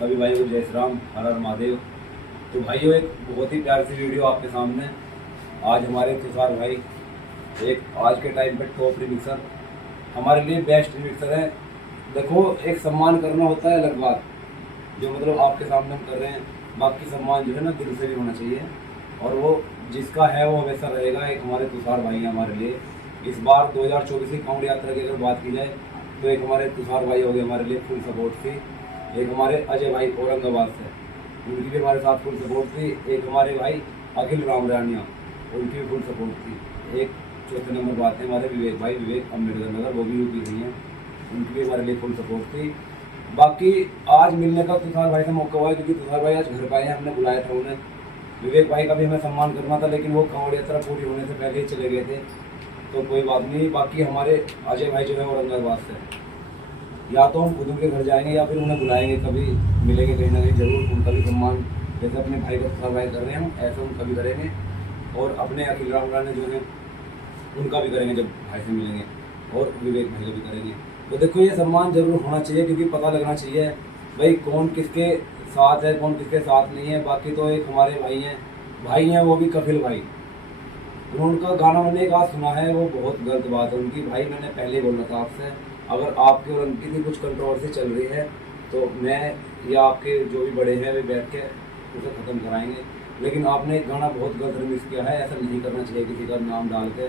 सभी भाइयों को जय श्री राम, हर हर महादेव। तो भाइयों, एक बहुत ही प्यारी सी वीडियो आपके सामने। आज हमारे तुषार भाई एक आज के टाइम पे टॉप रिमिक्सर, हमारे लिए बेस्ट रिमिक्सर है। देखो, एक सम्मान करना होता है अलग बात, जो मतलब आपके सामने हम कर रहे हैं। बाकी सम्मान जो है ना, दिल से भी होना चाहिए, और वो जिसका है वो हमेशा रहेगा। एक हमारे तुषार भाई हैं हमारे लिए। इस बार 2024 की कांवड़ यात्रा की अगर बात की जाए तो एक हमारे तुषार भाई हो गए हमारे लिए फुल सपोर्ट थी। एक हमारे अजय भाई औरंगाबाद से, उनकी भी हमारे साथ फुल सपोर्ट थी। एक हमारे भाई अखिल राम रानिया, उनकी भी फुल सपोर्ट थी। एक चौथे नंबर बात है हमारे विवेक भाई, विवेक अम्बेडकर नगर, वो भी यूपी नहीं है, उनकी भी हमारे लिए फुल सपोर्ट थी। बाकी आज मिलने का तुषार भाई से मौका हुआ है, क्योंकि तुषार भाई आज घर पे आए हैं, हमने बुलाया था उन्हें। विवेक भाई का भी हमें सम्मान करना था, लेकिन वो कांवड़ यात्रा पूरी होने से पहले ही चले गए थे, तो कोई बात नहीं। बाकी हमारे अजय भाई जो है औरंगाबाद से, या तो हम खुद उनके घर जाएंगे या फिर उन्हें बुलाएंगे, कभी मिलेंगे कहीं ना कहीं जरूर। उनका भी सम्मान जैसे अपने भाई का तुषार भाई कर रहे हैं हम, ऐसे उनका भी करेंगे। और अपने अखिल राम राणे जो है उनका भी करेंगे जब भाई से मिलेंगे, और विवेक भाई का भी करेंगे। तो देखो, ये सम्मान जरूर होना चाहिए, क्योंकि पता लगना चाहिए भाई कौन किसके साथ है, कौन किसके साथ नहीं है। बाकी तो एक हमारे भाई हैं वो भी कपिल भाई। उनका गाना मैंने एक आज सुना है, वो बहुत गलत बात है उनकी। भाई मैंने पहले ही बोला था आपसे, अगर आपके और उनकी भी कुछ कंट्रोवर्सी चल रही है तो मैं या आपके जो भी बड़े हैं वे बैठ के उसे ख़त्म कराएंगे। लेकिन आपने एक गाना बहुत गलत रिमिक्स किया है, ऐसा नहीं करना चाहिए किसी का नाम डाल के।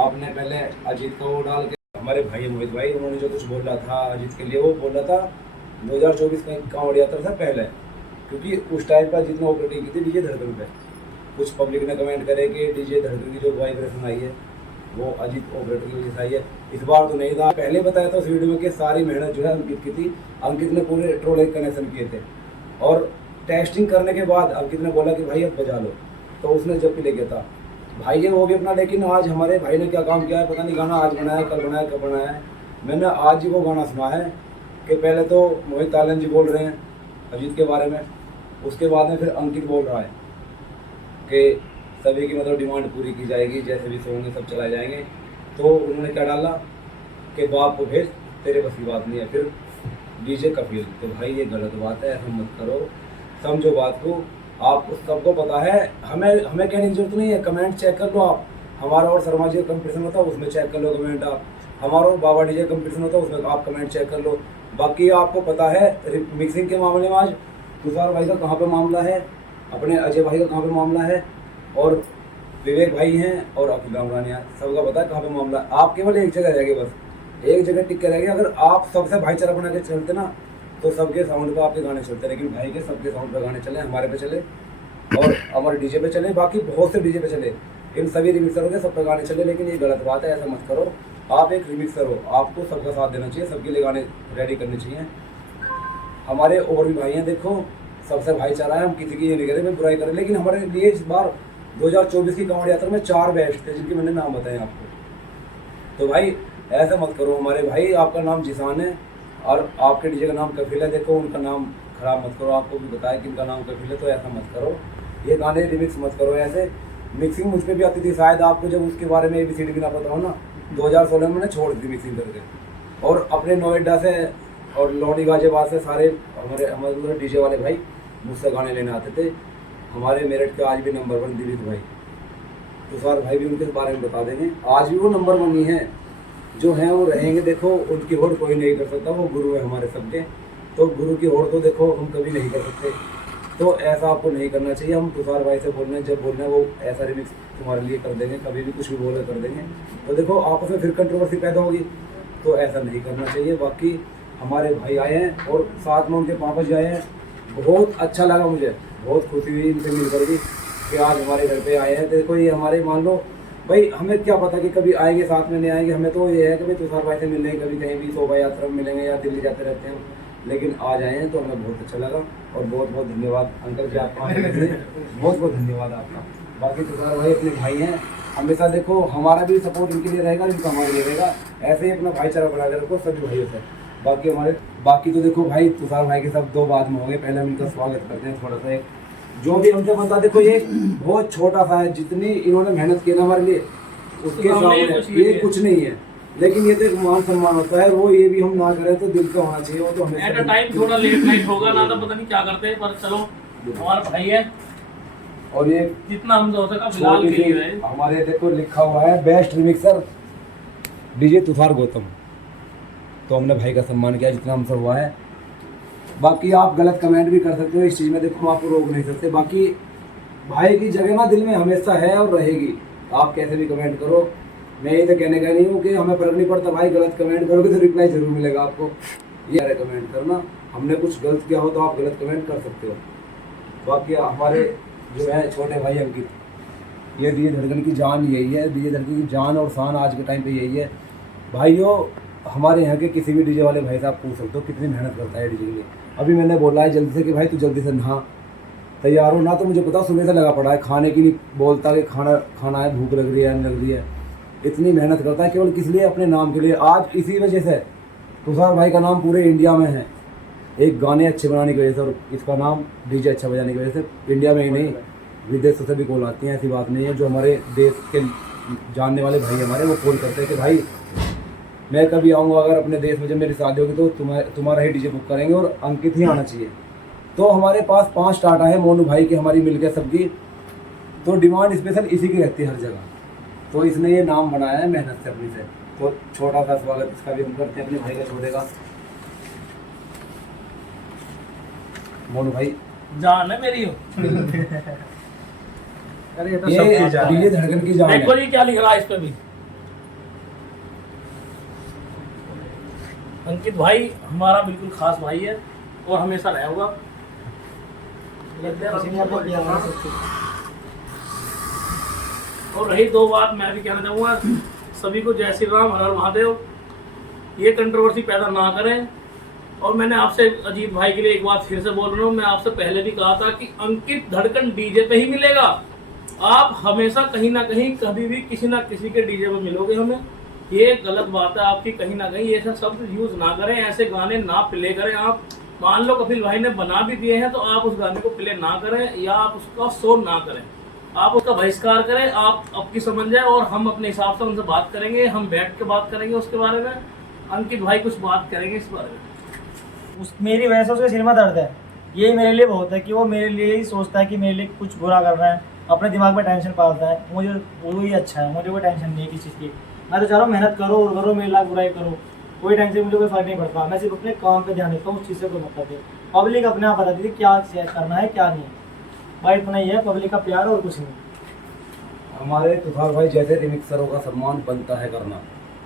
आपने पहले अजीत का वो डाल के, हमारे भाई मोहित भाई, उन्होंने जो कुछ बोला था अजीत के लिए, वो बोला था 2024 का कांवड़ यात्रा से पहले, क्योंकि उस टाइम पर जितने ऑपरेटिंग की थी डीजे धड़कन पे, कुछ पब्लिक ने कमेंट करे कि डीजे धड़कन की जो वाइब्रेशन आई है वो अजीत ऑपरेटर की वजह से आई है। इस बार तो नहीं था, पहले बताया था उस वीडियो में कि सारी मेहनत जो है अंकित की थी। अंकित ने पूरे ट्रोल एक कनेक्शन किए थे, और टेस्टिंग करने के बाद अंकित ने बोला कि भाई अब बजा लो, तो उसने जब भी लेके था भाई है वो भी अपना। लेकिन आज हमारे भाई ने क्या काम किया है पता नहीं, गाना आज बनाया, कल बनाया, कब बनाया है। मैंने आज ही वो गाना सुना है कि पहले तो मोहित तालन जी बोल रहे हैं अजीत के बारे में, उसके बाद में फिर अंकित बोल रहा है कि सभी की मतलब डिमांड पूरी की जाएगी, जैसे भी होंगे सब चलाए जाएंगे। तो उन्होंने क्या डाला कि बाप को भेज, तेरे बस की बात नहीं है, फिर डीजे कपिल। तो भाई ये गलत बात है, ऐसा मत करो, समझो बात को। आपको सबको पता है, हमें कहने की जरूरत नहीं है। कमेंट चेक कर लो आप, हमारा और शर्मा जी का कंपटीशन होता है उसमें चेक कर लो कमेंट आप, हमारा और बाबा डीजे कंपटीशन होता है उसमें आप कमेंट चेक कर लो। बाकी आपको पता है मिक्सिंग के मामले में आज तुषार भाई का कहाँ पे मामला है, अपने अजय भाई का कहाँ पे मामला है, और विवेक भाई हैं और अखिल राम रानिया, सबका पता है कहाँ पे मामला। आप केवल एक जगह रह गए, बस एक जगह टिक के रह गए। अगर आप सबसे भाईचारा बना के चलते ना, तो सबके साउंड पे आपके गाने चलते। लेकिन भाई के सबके साउंड पे गाने चले, हमारे पे चले और हमारे डीजे पे चले, बाकी बहुत से डीजे पे चले, इन सभी रिमिक्सरों के सब पे गाने चले। लेकिन ये गलत बात है, ऐसा मत करो। आप एक रिमिक्सर हो, आपको सबका साथ देना चाहिए, सबके लिए गाने रेडी करने चाहिए। हमारे और भी भाई हैं, देखो सबसे भाईचारा है, हम किसी की ये नहीं करें, बुराई करें। लेकिन हमारे लिए इस बार 2024 की कांवड़ यात्रा में 4 बेस्ट थे, जिनके मैंने नाम बताए आपको। तो भाई ऐसा मत करो हमारे भाई, आपका नाम जिसान है और आपके डीजे का नाम कपिल है। देखो उनका नाम खराब मत करो, आपको भी बताया कि इनका नाम कपिल है, तो ऐसा मत करो। ये गाने रिमिक्स मत करो ऐसे। मिक्सिंग मुझ पर भी आती थी, शायद आपको जब उसके बारे में ABCD भी ना पता हो ना, 2016 में मैंने छोड़ दी मिक्सिंग करके। और अपने नोएडा से और लोहड़ी गाजियाबाद से सारे हमारे डीजे वाले भाई मुझसे गाने लेने आते थे। हमारे मेरठ के आज भी नंबर 1 दिलीप भाई, तुषार भाई भी उनके बारे में बता देंगे, आज भी वो नंबर 1 ही हैं, जो हैं वो रहेंगे। देखो उनकी होड़ कोई नहीं कर सकता, वो गुरु है हमारे सबके। तो गुरु की होड़ तो देखो हम कभी नहीं कर सकते, तो ऐसा आपको नहीं करना चाहिए। हम तुषार भाई से बोलने जब बोलना है वो ऐसा रिमिक्स तुम्हारे लिए कर देंगे, कभी भी कुछ भी बोले कर देंगे। तो देखो आपस में फिर कंट्रोवर्सी पैदा होगी, तो ऐसा नहीं करना चाहिए। बाकी हमारे भाई आए हैं और साथ में उनके पापा जी आए हैं, बहुत अच्छा लगा मुझे, बहुत खुशी हुई इनसे मिलकर भी कि आज हमारे घर पे आए हैं। देखो ये हमारे, मान लो भाई हमें क्या पता कि कभी आएंगे साथ में नहीं आएंगे, हमें तो ये है कि भाई तुषार भाई से मिलने, कभी कहीं भी शोभा यात्रा में मिलेंगे या दिल्ली जाते रहते हैं, लेकिन आज आए हैं तो हमें बहुत अच्छा लगा। और बहुत बहुत धन्यवाद अंकल जी आपका आने के लिए, बहुत बहुत धन्यवाद आपका। बाकी तुषार भाई अपने भाई हैं, हमेशा देखो हमारा भी सपोर्ट इनके लिए रहेगा, इनका हमारे लिए रहेगा। ऐसे ही अपना भाईचारा बना कर रखो सभी भाइयों से। बाकी तो देखो भाई तुषार भाई के सब 2 बाद में हो गए, पहले हम इनका स्वागत करते हैं थोड़ा सा। एक जो भी हमसे बनता, देखो ये बहुत छोटा सा है, जितनी इन्होंने मेहनत की ना हमारे लिए उसके सामने ये कुछ नहीं है। लेकिन ये तो एक मान सम्मान होता है, वो ये भी हम ना करें तो दिल पे होना चाहिए। वो तो हमें एट अ टाइम थोड़ा लेट नाइट होगा ना, तो पता नहीं क्या करते हैं, पर चलो हमारा भाई है और ये जितना हम हो सका फिलहाल छोटी के सी लिए है। हमारे देखो लिखा हुआ है best remixer DJ Tushar Gautam, तो हमने भाई का सम्मान किया जितना हमसे हुआ है। बाकी आप गलत कमेंट भी कर सकते हो इस चीज़ में, देखो हम आपको रोक नहीं सकते। बाकी भाई की जगह ना दिल में हमेशा है और रहेगी, आप कैसे भी कमेंट करो। मैं ये तो कहने का नहीं हूँ कि हमें फर्क नहीं पड़ता भाई, गलत कमेंट करोगे तो रिप्लाई जरूर मिलेगा आपको, ये अरे कमेंट करना। हमने कुछ गलत किया हो तो आप गलत कमेंट कर सकते हो। बाकी हमारे जो है छोटे भाई अंकित, ये डीजे धड़कन की जान यही है, डीजे धड़कन की जान और शान आज के टाइम पे यही है। भाइयों हमारे यहाँ के किसी भी डीजे वाले भाई साहब पूछ सकते हो कितनी मेहनत करता है डीजे के लिए। अभी मैंने बोला है जल्दी से कि भाई तू जल्दी से नहा तैयार हो ना, तो मुझे पता सुबह से लगा पड़ा है, खाने की नहीं बोलता कि खाना खाना है, भूख लग रही है नहीं लग रही है। इतनी मेहनत करता है केवल किस लिए, अपने नाम के लिए। आज इसी वजह से तुषार भाई का नाम पूरे इंडिया में है, एक गाने अच्छे बनाने की वजह से, और इसका नाम डीजे अच्छा बजाने की वजह से। इंडिया में ही नहीं विदेशों से भी कॉल आती हैं, ऐसी बात नहीं है। जो हमारे देश के जानने वाले भाई हमारे वो कॉल करते हैं कि भाई मैं कभी आऊँगा, अगर अपने देश में जब मेरी शादी होगी तो तुम्हारा ही डीजे बुक करेंगे और अंकित ही आना चाहिए। तो हमारे पास 5 टाटा है मोनू भाई की, हमारी मिलकर सबकी, तो डिमांड स्पेशल इसी की रहती है हर जगह। तो इसने ये नाम बनाया है मेहनत से अपनी से। तो छोटा सा स्वागत इसका भी हम करते हैं अपने भाई का छोटे का। मोनू भाई जान है मेरी हो। अरे ये तो ये सबकी जान डीजे है। धड़कन की जान देखो है। जी क्या लिख रहा है इस पे भी, अंकित भाई हमारा बिल्कुल खास भाई है और हमेशा रहेगा। और रही 2 बात मैं भी कहना चाहूँगा सभी को, जय श्री राम, हर हर महादेव। ये कंट्रोवर्सी पैदा ना करें। और मैंने आपसे अजीत भाई के लिए एक बात फिर से बोल रहा हूँ, मैं आपसे पहले भी कहा था कि अंकित धड़कन डीजे पे ही मिलेगा। आप हमेशा कहीं ना कहीं कभी भी किसी ना किसी के डीजे पे मिलोगे हमें। ये गलत बात है आपकी, कहीं ना कहीं ऐसा शब्द यूज ना करें, ऐसे गाने ना प्ले करें। आप मान लो कपिल भाई ने बना भी दिए हैं तो आप उस गाने को प्ले ना करें या आप उसका शो ना करें, आप उसका बहिष्कार करें। आप आपकी समझ जाए और हम अपने हिसाब से उनसे बात करेंगे, हम बैठ के बात करेंगे उसके बारे में। अंकित भाई कुछ बात करेंगे इस बारे में। मेरी वजह से उसका सिर में दर्द है। यही मेरे लिए बहुत है कि वो मेरे लिए ही सोचता है कि मेरे लिए कुछ बुरा कर रहा है, अपने दिमाग में टेंशन पालता है। मुझे वो ही अच्छा है, मुझे कोई टेंशन नहीं है किसी चीज़ की। मैं तो चाह रहा हूँ मेहनत करो और करो, मेरे लाख बुराई करो, कोई टेंशन, मुझे कोई फर्क नहीं पड़ता। मैं सिर्फ अपने काम पे ध्यान देता हूँ, उस चीज़ से कोई मतलब है। पब्लिक अपने आप बताती है क्या करना है क्या नहीं है, भाई इतना ही है पब्लिक का प्यार और कुछ नहीं। हमारे तुषार भाई जैसे रिमिक्सरों का सम्मान बनता है करना,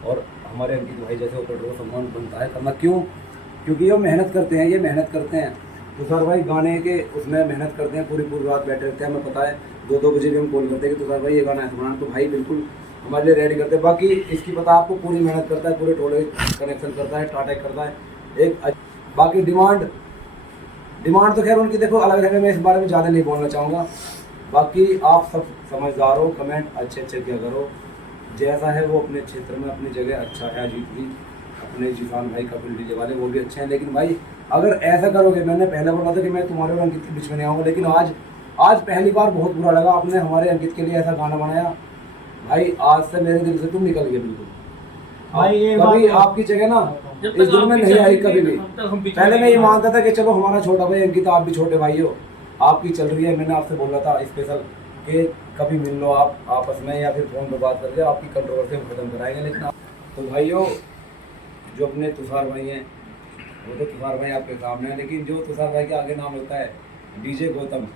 और हमारे अंकित भाई जैसे ऑपरेटरों का सम्मान बनता है करना। क्यों? क्योंकि ये मेहनत करते हैं, ये मेहनत करते हैं। तुषार भाई गाने के उसमें मेहनत करते हैं, पूरी पूरी रात बैठे रहते हैं। हमें पता है 2-2 बजे भी हम कॉल करते हैं कि तुषार भाई ये गाना ऐसा बनाना, तो भाई बिल्कुल हमारे लिए रेडी करते हैं। बाकी इसकी पता आपको, पूरी मेहनत करता है, पूरे टोले कनेक्शन करता है, टाटा करता है एक। बाकी डिमांड तो खैर उनकी देखो अलग है, मैं इस बारे में ज़्यादा नहीं बोलना चाहूँगा। बाकी आप सब समझदार हो, कमेंट अच्छे किया करो। जैसा है वो अपने क्षेत्र में अपनी जगह अच्छा है। अजीत भी, अपने जिसान भाई कपिल डीजे वाले वो भी अच्छे हैं। लेकिन भाई अगर ऐसा करोगे, मैंने पहले बोला था कि मैं तुम्हारे और अंकित के बीच में नहीं आऊँगा, लेकिन आज पहली बार बहुत बुरा लगा। आपने हमारे अंकित के लिए ऐसा गाना बनाया भाई, आज से मेरे दिल से तुम निकल गए बिल्कुल। भाई ये कभी आपकी जगह ना इस दिल में नहीं आई कभी भी। पहले मैं ये मानता था कि चलो हमारा छोटा भाई अंकित, आप भी छोटे भाई हो, आपकी चल रही है। मैंने आपसे बोला था स्पेशल कि कभी मिल लो आप आपस में या फिर फोन पर बात कर ले, आपकी कंट्रोवर्सी हम खत्म कराएंगे। लेकिन तो भाइयों जो अपने तुषार भाई हैं वो तो तुषार भाई आपके सामने है, लेकिन जो तुषार भाई के आगे नाम होता है डीजे गौतम।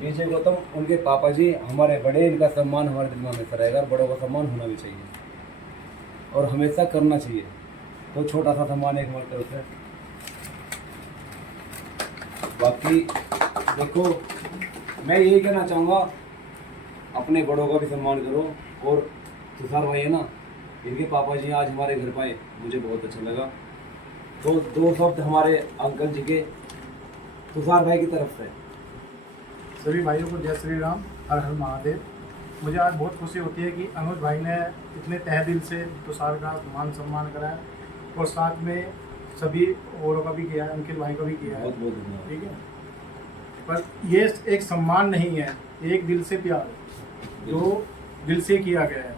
डीजे गौतम उनके पापा जी हमारे बड़े, इनका सम्मान हमारे दिल में हमेशा रहेगा और बड़ों का सम्मान होना भी चाहिए और हमेशा करना चाहिए। तो छोटा सा सम्मान एक हमारी तरफ से। बाकी देखो मैं यही कहना चाहूँगा, अपने बड़ों का भी सम्मान करो। और तुषार भाई है ना, इनके पापा जी आज हमारे घर पाए, मुझे बहुत अच्छा लगा। तो 2 शब्द हमारे अंकल जी के तुषार भाई की तरफ से। सभी भाइयों को जय श्री राम, हर हर महादेव। मुझे आज बहुत खुशी होती है कि अनुज भाई ने इतने तहे दिल से तुषार का मान सम्मान कराया और साथ में सभी औरों का भी किया है, अंकित भाई का भी किया है। बहुत बहुत धन्यवाद। ठीक है, पर ये एक सम्मान नहीं है, एक दिल से प्यार है जो दिल से किया गया है।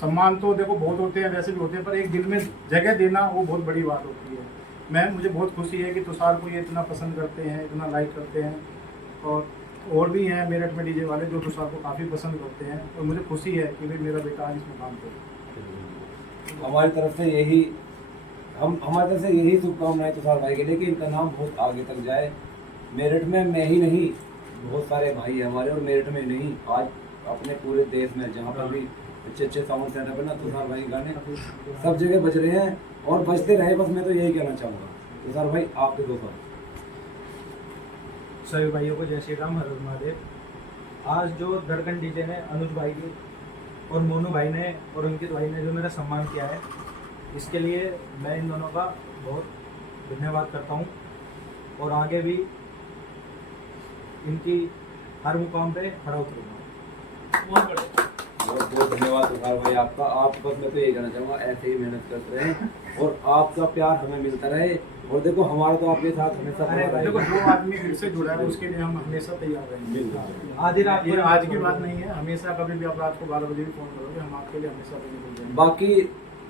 सम्मान तो देखो बहुत होते हैं, वैसे भी होते हैं, पर एक दिल में जगह देना वो बहुत बड़ी बात होती है। मुझे बहुत खुशी है कि तुषार को ये इतना पसंद करते हैं, इतना लाइक करते हैं, और भी हैं मेरठ में डीजे वाले जो तुषार को काफ़ी पसंद करते हैं, और मुझे खुशी है कि भाई मेरा बेटा आज इस मुकाम पर। हमारी तरफ से यही शुभकामनाएं तुषार भाई के लिए कि इनका नाम बहुत आगे तक जाए। मेरठ में मैं ही नहीं, बहुत सारे भाई हैं हमारे, और मेरठ में नहीं, आज अपने पूरे देश में जहाँ पर भी अच्छे साउंड सेटअप है ना, तुषार भाई गाने सब जगह बज रहे हैं और बजते रहे। बस मैं तो यही कहना चाहूँगा। तुषार भाई आपके दो बात। सभी भाइयों को जय श्री राम, हर हर महादेव। आज जो धड़कन डीजे ने अनुज भाई की और मोनू भाई ने और अंकित भाई ने जो मेरा सम्मान किया है, इसके लिए मैं इन दोनों का बहुत धन्यवाद करता हूँ, और आगे भी इनकी हर मुकाम पे खड़ा उतरूंगा। बहुत बढ़िया। बहुत बहुत धन्यवाद तुषार भाई आपका। आप बस मैं तो यही कहना चाहूँगा, ऐसे ही मेहनत करते रहें और आपका प्यार हमें मिलता रहे। और देखो हमारा तो आपके साथ हमेशा बना रहेगा। देखो जो आदमी दिल से जुड़ा है उसके लिए हम हमेशा तैयार रहेंगे। आधी रात ये आज की बात नहीं है, हमेशा कभी भी आप रात को 12 बजे भी फोन करोगे, हम आपके लिए हमेशा अवेलेबल रहेंगे। बाकी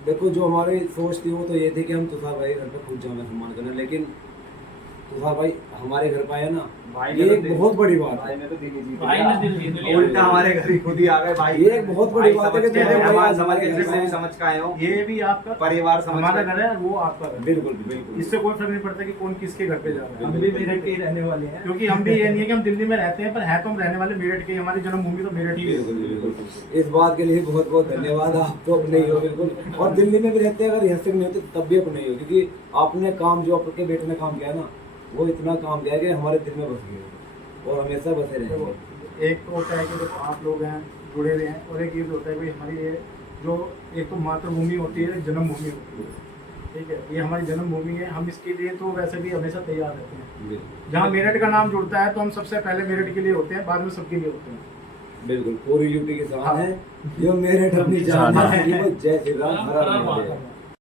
देखो जो हमारी सोच थी वो तो ये थी कि हम तुषार भाई घर पे खुद जाना सम्मान करना, लेकिन तुषार भाई हमारे घर पे आए ना, ये एक बहुत बड़ी बात है। भाई ने दिल जीत लिया। उल्टा हमारे घर ही खुद ही आ गए भाई। ये एक बहुत बड़ी बात है कि समझ के तुम मेहमान भाई समझ के हमारे जिससे घर भी में- समझ के आए हो, ये भी आपका परिवार समझ हमारा के। घर है, वो आपका घर है। बिल्कुल बिल्कुल। इससे कोई फर्क नहीं पड़ता कि कौन किसके घर पे जा रहा हम है, भी मेरठ के ही रहने वाले हैं। क्योंकि हम भी ये नहीं है कि हम दिल्ली में रहते हैं, पर है तो हम रहने वाले मेरठ के, हमारी जन्मभूमि तो मेरठ ही है। बिल्कुल। इस बात के लिए बहुत बहुत धन्यवाद। आप तो अपने ही हो बिल्कुल, और दिल्ली में भी रहते हैं, अगर यहाँ से नहीं होते तब भी अपने ही हो, क्योंकि आपने काम जो आपके बेटे ने काम किया ना, वो इतना काम किया कि हमारे दिल में बस गए और हमेशा बसे रहेंगे। एक तो होता है कि देखो आप लोग हैं जुड़े हुए हैं, और एक ये भी होता है कि हमारी ये जो एक तो मातृभूमि होती है, जन्मभूमि होती है, ठीक है, ये हमारी जन्मभूमि है। हम इसके लिए तो वैसे भी हमेशा तैयार रहते हैं। जहाँ मेरठ का नाम जुड़ता है तो हम सबसे पहले मेरठ के लिए होते हैं, बाद में सबके लिए होते हैं। बिल्कुल पूरी यूपी की शान है जो मेरठ अपनी जान है। जय श्री राम, हर हर महादेव।